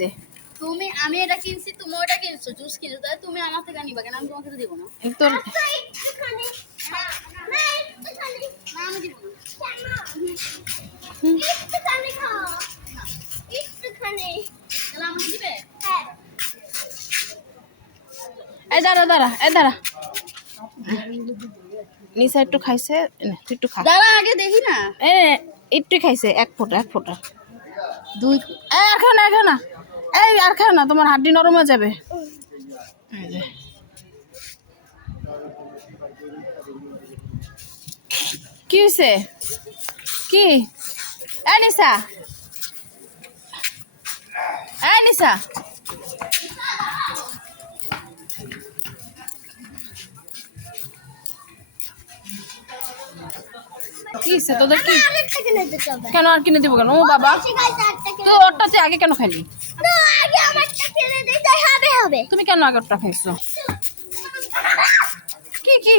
যে তুমি আমি এটা কিনছি, তুমি ওটা কিনছো, জুস কিনছো, তাহলে তুমি আমার থেকে নিবা কেন? আমি তোমাকে তো দিব না। তো না, আমি দিব না। তাহলে আমাকে দিবে? এই দাঁড়া নিশা একটু খাইছে, তুই একটু খা। দাঁড়া আগে দেখি না। একটু খাইছে, এক ফোঁটা দুই। আর খাও না এই আর খাও না, তোমার হাড্ডি নরম হয়ে যাবে। কি হয়েছে? কি নিশা নিশা কি হয়েছে তোদের? কি কেন আর কিনে দিব কেন? ও বাবা, তুই ওরটাতে আগে কেন খাইলি? তুমি কেন আগে ওরটা খাইছো? কি